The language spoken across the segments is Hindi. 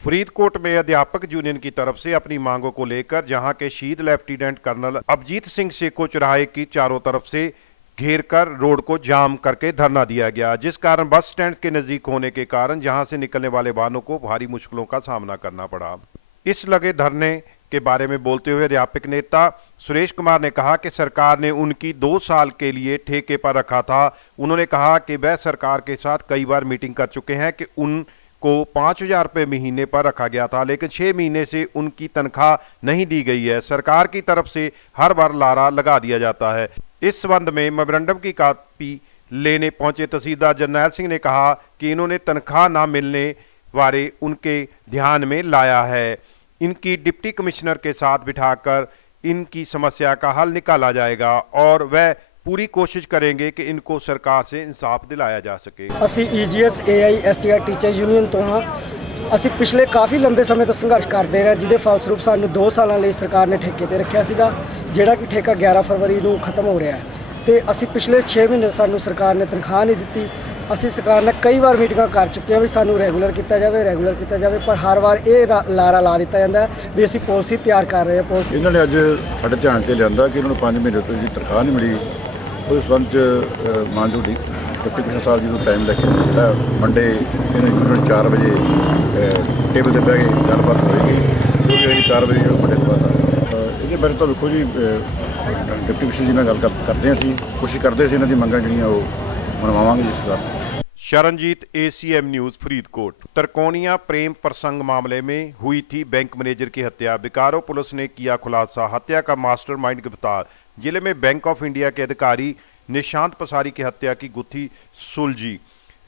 फरीदकोट में अध्यापक यूनियन की तरफ से अपनी मांगों को लेकर जहां के शहीद लेफ्टिनेंट कर्नल अभिजीत सिंह सेको चौराहे की चारों तरफ से घेर कर रोड को जाम करके धरना दिया गया, जिस कारण बस स्टैंड के नजदीक होने के कारण जहां से निकलने वाले वाहनों को भारी मुश्किलों का सामना करना पड़ा। इस लगे धरने के बारे में बोलते हुए अध्यापक नेता सुरेश कुमार ने कहा कि सरकार ने उनकी 2 साल के लिए ठेके पर रखा था। उन्होंने कहा कि वह सरकार के साथ कई बार मीटिंग कर चुके हैं कि उनको 5,000 रुपये महीने पर रखा गया था, लेकिन 6 महीने से उनकी तनख्वाह नहीं दी गई है। सरकार की तरफ से हर बार लारा लगा दिया जाता है। इस संबंध में मेमोरेंडम की कॉपी लेने पहुंचे तहसीलदार जरनैल सिंह ने कहा कि इन्होंने तनख्वाह न मिलने वाले उनके ध्यान में लाया है। इनकी डिप्टी कमिश्नर के साथ बिठाकर इनकी समस्या का हल निकाला जाएगा और वह पूरी कोशिश करेंगे कि इनको सरकार से इंसाफ दिलाया जा सके। ਅਸੀਂ EGS AI STR teacher union ਤੋਂ ਹਾਂ। ਅਸੀਂ ਪਿਛਲੇ ਕਾਫੀ ਲੰਬੇ ਸਮੇਂ ਤੋਂ ਸੰਘਰਸ਼ ਕਰਦੇ ਰਹੇ, ਜਿਹਦੇ ਫਲਸਰੂਪ ਸਾਨੂੰ 2 ਸਾਲਾਂ ਲਈ ਸਰਕਾਰ ਨੇ ਠੇਕੇ ਤੇ ਰੱਖਿਆ ਸੀਗਾ, ਜਿਹੜਾ ਕਿ ਠੇਕਾ 11 ਫਰਵਰੀ ਨੂੰ ਖਤਮ ਹੋ ਰਿਹਾ ਹੈ ਤੇ ਅਸੀਂ ਪਿਛਲੇ 6 ਮਹੀਨੇ ਸਾਨੂੰ ਸਰਕਾਰ ਨੇ ਤਨਖਾਹ ਨਹੀਂ ਦਿੱਤੀ। ਅਸੀਂ ਸਰਕਾਰ ਨਾਲ ਕਈ ਵਾਰ ਮੀਟਿੰਗਾਂ ਕਰ ਚੁੱਕੇ ਹਾਂ ਵੀ ਸਾਨੂੰ ਰੈਗੂਲਰ ਕੀਤਾ ਜਾਵੇ, ਪਰ ਹਰ ਵਾਰ ਇਹ ਲਾਰਾ ਲਾ ਦਿੱਤਾ ਜਾਂਦਾ ਵੀ ਅਸੀਂ ਪਾਲਿਸੀ ਤਿਆਰ ਕਰ ਰਹੇ ਹਾਂ। ਪਾਲਿਸੀ ਇਹਨਾਂ ਨੇ ਅੱਜ ਸਾਡੇ ਧਿਆਨ 'ਚ ਲਿਆਂਦਾ ਕਿ ਇਹਨਾਂ ਨੂੰ 5 ਮਹੀਨੇ ਤੋਂ ਜਿਹੜੀ ਤਨਖਾਹ ਨਹੀਂ ਮਿਲੀ, ਉਸ ਸੰਬੰਧ 'ਚ ਮਾਨਯੋਗ ਡਿਪਟੀ ਕਮਿਸ਼ਨਰ ਸਾਹਿਬ ਜੀ ਨੂੰ ਟਾਈਮ ਲੈ ਕੇ ਦਿੱਤਾ। ਮੰਡੇ ਇਹਨਾਂ 4 ਵਜੇ ਟੇਬਲ ਤੇ ਬਹਿ ਕੇ ਗੱਲਬਾਤ ਹੋਏਗੀ। ਜਿਹੜੀ 4 ਵਜੇ ਮੰਡੇ ਤੋਂ ਬਾਅਦ ਇਹਦੇ ਬਾਰੇ ਤਾਂ ਵੇਖੋ ਜੀ, ਡਿਪਟੀ ਕਮਿਸ਼ਨਰ ਜੀ ਨਾਲ ਗੱਲ ਕਰਦੇ ਹਾਂ। ਅਸੀਂ ਕੋਸ਼ਿਸ਼ ਕਰਦੇ ਸੀ ਇਹਨਾਂ ਦੀ ਮੰਗਾਂ ਜਿਹੜੀਆਂ ਉਹ मनवावांगे जिस तरह। Sharanjeet, ACM news, Faridkot. तरकोनिया प्रेम प्रसंग मामले में हुई थी बैंक मैनेजर की हत्या, बिकारो पुलिस ने किया खुलासा। हत्या का मास्टरमाइंड गिरफ्तार। जिले में बैंक ऑफ इंडिया के अधिकारी निशांत पसारी की हत्या की गुत्थी सुलझी।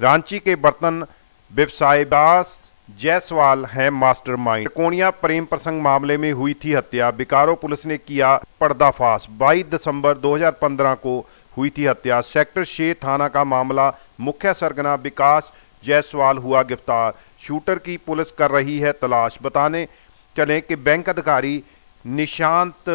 रांची के बर्तन व्यवसायी दास जायसवाल है मास्टरमाइंड। तरकोनिया प्रेम प्रसंग मामले में हुई थी हत्या, बिकारो पुलिस ने किया पर्दाफाश। 22 दिसंबर 2015 को हुई थी हत्या। सेक्टर 6 थाना का मामला। मुख्य सरगना विकास जायसवाल हुआ गिरफ्तार। शूटर की पुलिस कर रही है तलाश। बताने चलें कि बैंक अधिकारी निशांत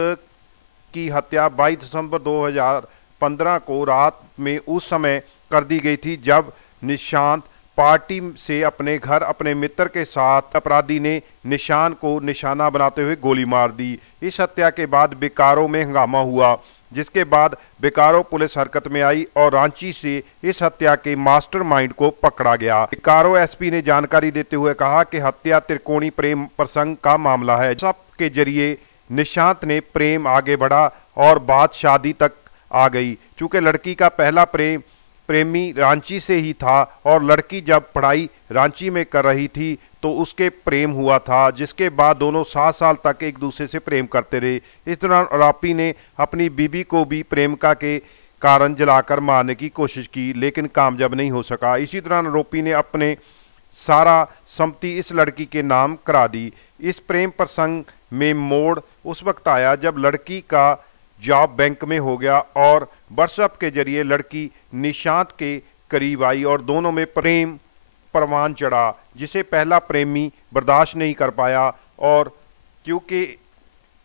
की हत्या 22 दिसंबर 2015 को रात में उस समय कर दी गई थी जब निशांत पार्टी से अपने घर अपने मित्र के साथ अपराधी ने निशान को निशाना बनाते हुए गोली मार दी। इस हत्या के बाद बिकारो में हंगामा हुआ, जिसके बाद बिकारो पुलिस हरकत में आई और रांची से इस हत्या के मास्टरमाइंड को पकड़ा गया। बिकारो SP ने जानकारी देते हुए कहा कि हत्या त्रिकोणी प्रेम प्रसंग का मामला है। सब के जरिए निशांत ने प्रेम आगे बढ़ा और बात शादी तक आ गई। चूंकि लड़की का पहला प्रेमी रांची से ही था और लड़की जब पढ़ाई रांची में कर रही थी तो उसके प्रेम हुआ था, जिसके बाद दोनों 7 साल तक एक दूसरे से प्रेम करते रहे। इस दौरान आरोपी ने अपनी बीबी को भी प्रेमिका के कारण जलाकर मारने की कोशिश की, लेकिन कामयाब नहीं हो सका। इसी दौरान आरोपी ने अपने सारा संपत्ति इस लड़की के नाम करा दी। इस प्रेम प्रसंग में मोड़ उस वक्त आया जब लड़की का जॉब बैंक में हो गया और व्हाट्सएप के जरिए लड़की निशांत के करीब आई और दोनों में प्रेम परवान चढ़ा, जिसे पहला प्रेमी बर्दाश्त नहीं कर पाया और क्योंकि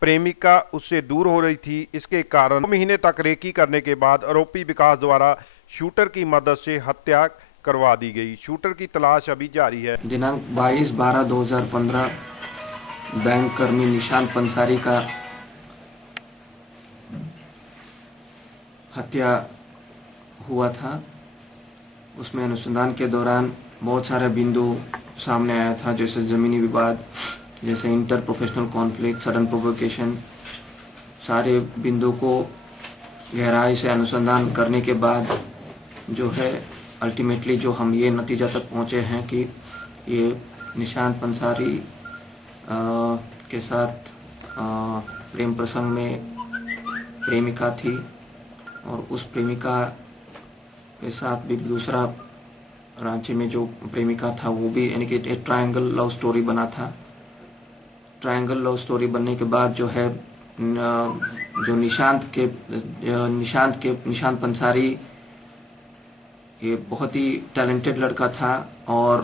प्रेमिका उससे दूर हो रही थी, इसके कारण 2 महीने तक रेकी करने के बाद आरोपी विकास द्वारा शूटर की मदद से हत्या करवा दी गई। शूटर की तलाश अभी जारी है। दिनांक 22/12/2015 बैंक कर्मी निशांत पंसारी का हत्या हुआ था। उसमें अनुसंधान के दौरान बहुत सारे बिंदु सामने आया था, जैसे ज़मीनी विवाद, जैसे inter professional conflict, sudden provocation. सारे बिंदु को गहराई से अनुसंधान करने के बाद जो है अल्टीमेटली जो हम ये नतीजा तक पहुँचे हैं कि ये निशांत पंसारी के साथ प्रेम प्रसंग में प्रेमिका थी और उस प्रेमिका के साथ भी दूसरा रांची में जो प्रेमिका था वो भी, यानी कि एक ट्रायंगल लव स्टोरी बना था। ट्रायंगल लव स्टोरी बनने के बाद जो है जो निशांत पंसारी ये बहुत ही टैलेंटेड लड़का था और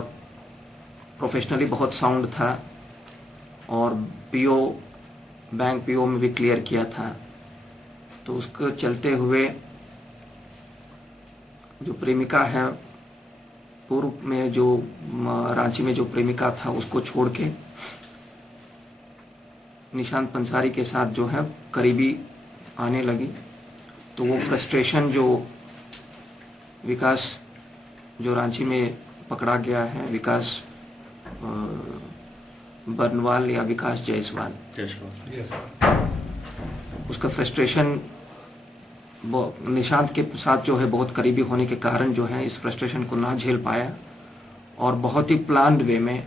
प्रोफेशनली बहुत साउंड था और बैंक PO में भी क्लियर किया था। तो उसको चलते हुए जो प्रेमिका है पूर्व में जो रांची में जो प्रेमिका था उसको छोड़ के निशांत पंसारी के साथ जो है करीबी आने लगी, तो वो फ्रस्ट्रेशन जो विकास जो रांची में पकड़ा गया है, विकास बर्नवाल या विकास जायसवाल, उसका फ्रस्ट्रेशन निशांत के साथ जो है बहुत करीबी होने के कारण जो है इस फ्रस्ट्रेशन को ना झेल पाया और बहुत ही प्लान्ड वे में,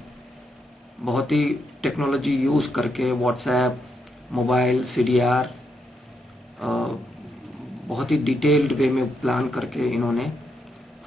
बहुत ही टेक्नोलॉजी यूज़ करके व्हाट्सएप, मोबाइल, CDR बहुत ही डिटेल्ड वे में प्लान करके इन्होंने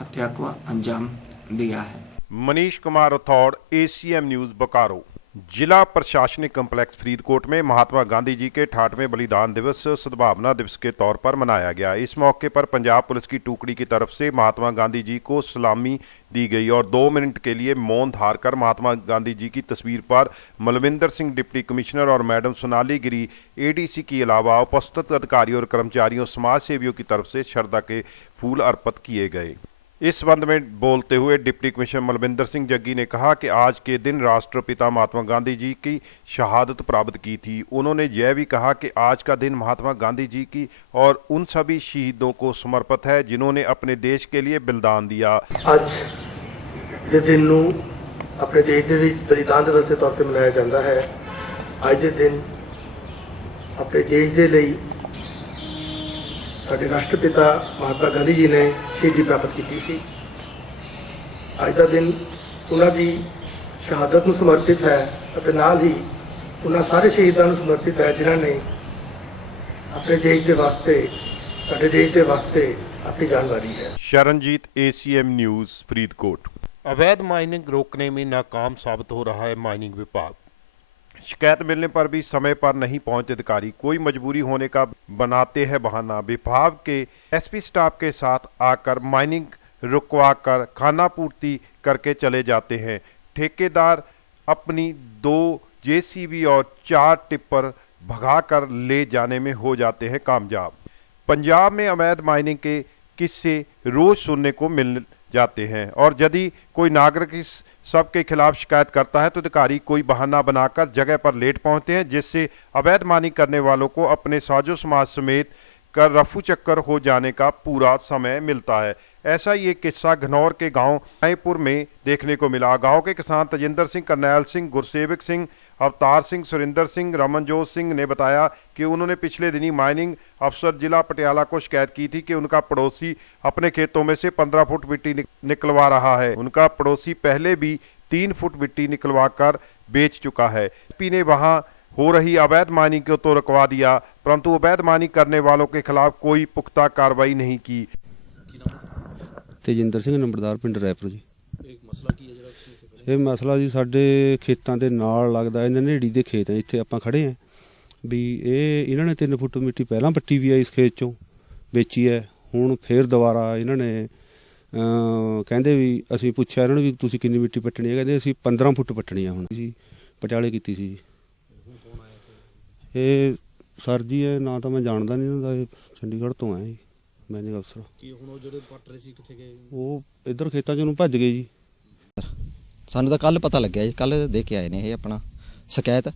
हत्या को अंजाम दिया है। Manish Kumar Rathore, ACM news, Bokaro. जिला प्रशासनिक कम्प्लेक्स फरीदकोट में महात्मा गांधी जी के 68वें बलिदान दिवस सद्भावना दिवस के तौर पर मनाया गया। इस मौके पर पंजाब पुलिस की टुकड़ी की तरफ से महात्मा गांधी जी को सलामी दी गई और 2 मिनट के लिए मौन धारण कर महात्मा गांधी जी की तस्वीर पर मलविंदर सिंह डिप्टी कमिश्नर और मैडम सोनाली गिरी ADC के अलावा उपस्थित अधिकारियों और कर्मचारियों, समाज सेवियों की तरफ से श्रद्धा के फूल अर्पित किए गए। इस संबंध में बोलते हुए डिप्टी कमिश्नर मलविंदर सिंह जग्गी ने कहा कि आज के दिन राष्ट्रपिता महात्मा गांधी जी की शहादत प्राप्त की थी। उन्होंने यह भी कहा कि आज का दिन महात्मा गांधी जी की और उन सभी शहीदों को समर्पित है जिन्होंने अपने देश के लिए बलिदान दिया। आज ਦੇ ਦਿਨ ਨੂੰ ਆਪਣੇ ਦੇਸ਼ ਦੇ ਵਿੱਚ ਬਲੀਦਾਨ ਦਿਵਸ ਦੇ ਤੌਰ ਤੇ ਮਨਾਇਆ ਜਾਂਦਾ ਹੈ। ਅੱਜ ਦੇ ਦਿਨ ਆਪਣੇ ਦੇਸ਼ ਦੇ ਲਈ ਸਾਡੇ ਰਾਸ਼ਟਰਪਿਤਾ ਮਹਾਤਮਾ ਗਾਂਧੀ ਜੀ ਨੇ ਸ਼ਹੀਦੀ ਪ੍ਰਾਪਤ ਕੀਤੀ ਸੀ। ਅੱਜ ਦਾ ਦਿਨ ਉਹਨਾਂ ਦੀ ਸ਼ਹਾਦਤ ਨੂੰ ਸਮਰਪਿਤ ਹੈ ਅਤੇ ਨਾਲ ਹੀ ਉਹਨਾਂ ਸਾਰੇ ਸ਼ਹੀਦਾਂ ਨੂੰ ਸਮਰਪਿਤ ਹੈ ਜਿਨ੍ਹਾਂ ਨੇ ਆਪਣੇ ਦੇਸ਼ ਦੇ ਵਾਸਤੇ, ਸਾਡੇ ਦੇਸ਼ ਦੇ ਵਾਸਤੇ अपनी जान वारी है। Sharanjit, ACM news, Faridkot. अवैध माइनिंग रोकने में नाकाम साबित हो रहा है माइनिंग विभाग। शिकायत मिलने पर भी समय पर नहीं पहुंचे अधिकारी, कोई मजबूरी होने का बनाते हैं बहाना। विभाग के SP स्टाफ के साथ आकर माइनिंग रुकवा कर खाना पूर्ति करके चले जाते हैं। ठेकेदार अपनी 2 JCB और 4 टिप्पर भगाकर ले जाने में हो जाते हैं कामयाब। पंजाब में अवैध माइनिंग के किस्से रोज सुनने को मिल जाते हैं और यदि कोई नागरिक इस सब के खिलाफ शिकायत करता है तो अधिकारी कोई बहाना बनाकर जगह पर लेट पहुंचते हैं, जिससे अवैध माइनिंग करने वालों को अपने साजो समाज समेत कर रफू चक्कर हो जाने का पूरा समय मिलता है। ऐसा ही एक किस्सा घनौर के गांव रायपुर में देखने को मिला। गांव के किसान तजिंदर सिंह, करनैल सिंह, गुरसेवक सिंह, अवतार सिंह, सुरिंदर सिंह, रमनजोत सिंह ने बताया कि उन्होंने पिछले दिनी माइनिंग अफसर जिला पटियाला को शिकायत की थी कि उनका पड़ोसी अपने खेतों में से 15 फुट मिट्टी निकलवा रहा है। उनका पड़ोसी पहले भी 3 फुट मिट्टी निकलवा कर बेच चुका है। SP ने वहां हो रही अवैध माइनिंग को तो रुकवा दिया, परंतु अवैध माइनिंग करने वालों के खिलाफ कोई पुख्ता कार्रवाई नहीं की। ਤੇਜਿੰਦਰ ਸਿੰਘ, ਨੰਬਰਦਾਰ, ਪਿੰਡ ਰਾਏਪੁਰ ਜੀ। ਇਹ ਮਸਲਾ ਜੀ ਸਾਡੇ ਖੇਤਾਂ ਦੇ ਨਾਲ ਲੱਗਦਾ, ਇਹਨਾਂ ਨੇੜੀ ਦੇ ਖੇਤ ਹੈ, ਇੱਥੇ ਆਪਾਂ ਖੜੇ ਹਾਂ ਵੀ ਇਹਨਾਂ ਨੇ 3 ਫੁੱਟ ਮਿੱਟੀ ਪਹਿਲਾਂ ਪੱਟੀ ਵੀ ਆ, ਇਸ ਖੇਤ ਚੋਂ ਵੇਚੀ ਹੈ। ਹੁਣ ਫੇਰ ਦੁਬਾਰਾ ਇਹਨਾਂ ਨੇ ਕਹਿੰਦੇ ਵੀ ਅਸੀਂ ਪੁੱਛਿਆ ਇਹਨਾਂ ਨੂੰ ਵੀ ਤੁਸੀਂ ਕਿੰਨੀ ਮਿੱਟੀ ਪੱਟਣੀ ਹੈ, ਕਹਿੰਦੇ ਅਸੀਂ 15 ਫੁੱਟ ਪੱਟਣੀ ਆ। ਹੁਣ ਜੀ ਪਟਿਆਲੇ ਕੀਤੀ ਸੀ ਜੀ। ਇਹ ਸਰ ਜੀ ਹੈ, ਨਾ ਤਾਂ ਮੈਂ ਜਾਣਦਾ ਨਹੀਂ ਇਹਨਾਂ ਦਾ, ਇਹ ਚੰਡੀਗੜ੍ਹ ਤੋਂ ਆਏ ਜੀ, ਮੈਨੇਜਿੰਗ ਅਫਸਰ। ਕੀ ਹੁਣ ਉਹ ਜਿਹੜੇ ਪੱਟ ਰਹੇ ਸੀ ਕਿੱਥੇ ਗਏ? ਉਹ ਇੱਧਰ ਖੇਤਾਂ 'ਚ ਨੂੰ ਭੱਜ ਗਏ ਜੀ। ਸਾਨੂੰ ਤਾਂ ਕੱਲ ਪਤਾ ਲੱਗਿਆ ਜੀ, ਕੱਲ ਦੇ ਕੇ ਆਏ ਨੇ ਇਹ ਆਪਣਾ ਸ਼ਿਕਾਇਤ।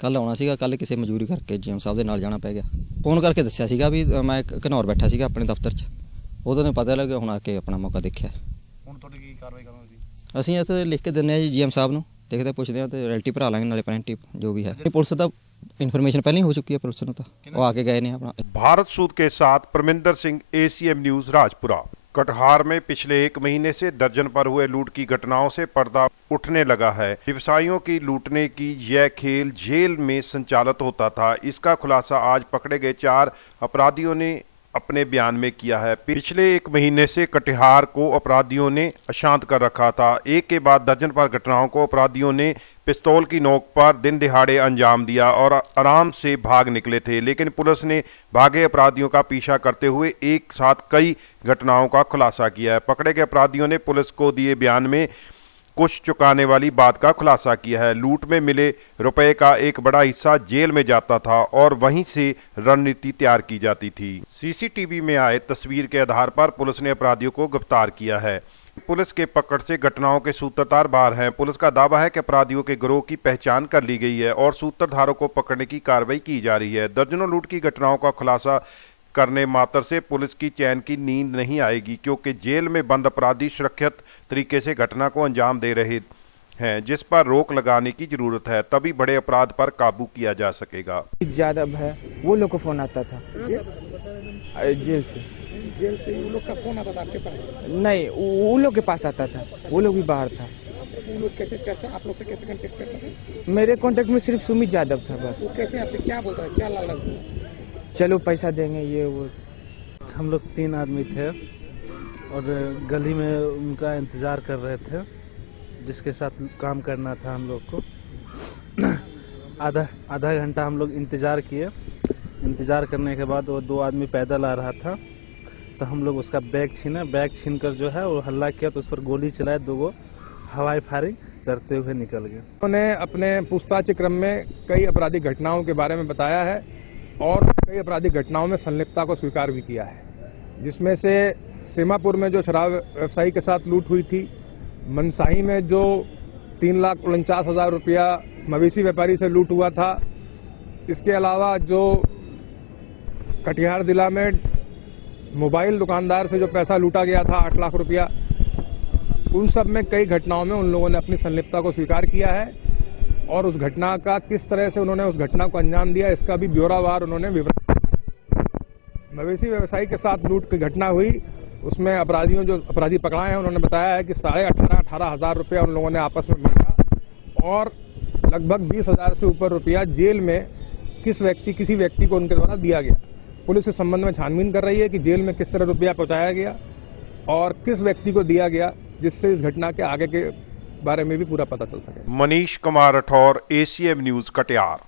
ਕੱਲ ਆਉਣਾ ਸੀਗਾ, ਕੱਲ ਕਿਸੇ ਮਜਬੂਰੀ ਕਰਕੇ GM ਸਾਹਿਬ ਦੇ ਨਾਲ ਜਾਣਾ ਪੈ ਗਿਆ। ਫੋਨ ਕਰਕੇ ਦੱਸਿਆ ਸੀਗਾ ਵੀ ਮੈਂ ਘਨੌਰ ਬੈਠਾ ਸੀਗਾ ਆਪਣੇ ਦਫ਼ਤਰ 'ਚ, ਉਦੋਂ ਨੂੰ ਪਤਾ ਲੱਗਿਆ। ਹੁਣ ਆ ਕੇ ਆਪਣਾ ਮੌਕਾ ਦੇਖਿਆ। ਹੁਣ ਤੁਹਾਡੀ ਕੀ ਕਾਰਵਾਈ ਕਰੋਗੇ ਤੁਸੀਂ? ਅਸੀਂ ਇੱਥੇ ਲਿਖ ਕੇ ਦਿੰਦੇ ਹਾਂ ਜੀ GM ਸਾਹਿਬ ਨੂੰ, ਦੇਖਦੇ ਪੁੱਛਦੇ ਹਾਂ ਤੇ ਰੈਲਟੀ ਭਰਾ ਲਾਂਗੇ, ਨਾਲੇ ਪੈਨਲਟੀ ਜੋ ਵੀ ਹੈ। ਪੁਲਿਸ ਦਾ इन्फॉर्मेशन पहले ही हो चुकी है, पुलिस ने तो वो आके गए ने अपना। भारत सूद के साथ परमिंदर सिंह, ACM न्यूज़, राजपुरा। कटिहार में पिछले 1 महीने से दर्जन पर हुए लूट की घटनाओं से पर्दा उठने लगा है। व्यवसायियों की लूटने की यह खेल जेल में संचालित होता था। इसका खुलासा आज पकड़े गए 4 अपराधियों ने अपने बयान में किया है। पिछले 1 महीने से कटिहार को अपराधियों ने अशांत कर रखा था। एक के बाद दर्जन पर घटनाओं को अपराधियों ने पिस्तौल की नोक पर दिन दिहाड़े अंजाम दिया और आराम से भाग निकले थे, लेकिन पुलिस ने भागे अपराधियों का पीछा करते हुए एक साथ कई घटनाओं का खुलासा किया है। पकड़े गए अपराधियों ने पुलिस को दिए बयान में कुछ चुकाने वाली बात का खुलासा किया है। लूट में मिले रुपए का एक बड़ा हिस्सा जेल में जाता था और वहीं से रणनीति तैयार की जाती थी। CCTV में आए तस्वीर के आधार पर पुलिस ने अपराधियों को गिरफ्तार किया है। पुलिस के पकड़ से घटनाओं के सूत्रधार बाहर हैं। पुलिस का दावा है कि अपराधियों के गिरोह की पहचान कर ली गई है और सूत्रधारों को पकड़ने की कार्रवाई की जा रही है। दर्जनों लूट की घटनाओं का खुलासा करने मात्र से पुलिस की चैन की नींद नहीं आएगी, क्योंकि जेल में बंद अपराधी सुरक्षित तरीके से घटना को अंजाम दे रहे हैं, जिस पर रोक लगाने की जरूरत है, तभी बड़े अपराध पर काबू किया जा सकेगा। यादव है, वो लोग को फोन आता था जेल से वो लोग का फोन आता था आपके पास? नहीं, वो लोग के पास आता था, वो लोग भी बाहर था। वो लोग कैसे चर्चा आप लोग से कैसे कांटेक्ट करते थे? मेरे कांटेक्ट में सिर्फ सुमित यादव था बस। वो कैसे आपसे क्या बोलता है, क्या लालच था? चलो पैसा देंगे ये वो। हम लोग 3 आदमी थे और गली में उनका इंतज़ार कर रहे थे, जिसके साथ काम करना था हम लोग को। आधा घंटा हम लोग इंतज़ार किए। इंतज़ार करने के बाद वो 2 आदमी पैदल आ रहा था, तो हम लोग उसका बैग छीन कर जो है वो हल्ला किया, तो उस पर गोली चलाए, 2 हवाई फायरिंग करते हुए निकल गए। उन्होंने अपने पूछताछ के क्रम में कई आपराधिक घटनाओं के बारे में बताया है और कई आपराधिक घटनाओं में संलिप्तता को स्वीकार भी किया है, जिसमें से सीमापुर में जो शराब व्यवसायी के साथ लूट हुई थी, मनसाही में जो 3,49,000 रुपया मवेशी व्यापारी से लूट हुआ था, इसके अलावा जो कटिहार जिला में मोबाइल दुकानदार से जो पैसा लूटा गया था 8 लाख रुपया, उन सब में कई घटनाओं में उन लोगों ने अपनी संलिप्तता को स्वीकार किया है और उस घटना का किस तरह से उन्होंने उस घटना को अंजाम दिया, इसका भी ब्यौरावार उन्होंने विवरण। मवेशी व्यवसायी के साथ लूट की घटना हुई, उसमें अपराधी पकड़ाए हैं, उन्होंने बताया है कि 18,500 हज़ार रुपया उन लोगों ने आपस में बांटा और लगभग 20,000 से ऊपर रुपया जेल में किसी व्यक्ति को उनके द्वारा दिया गया। पुलिस इस संबंध में छानबीन कर रही है कि जेल में किस तरह रुपया पहुंचाया गया और किस व्यक्ति को दिया गया, जिससे इस घटना के आगे के बारे में भी पूरा पता चल सके। Manish Kumar Rathore, ACM news, Katihar.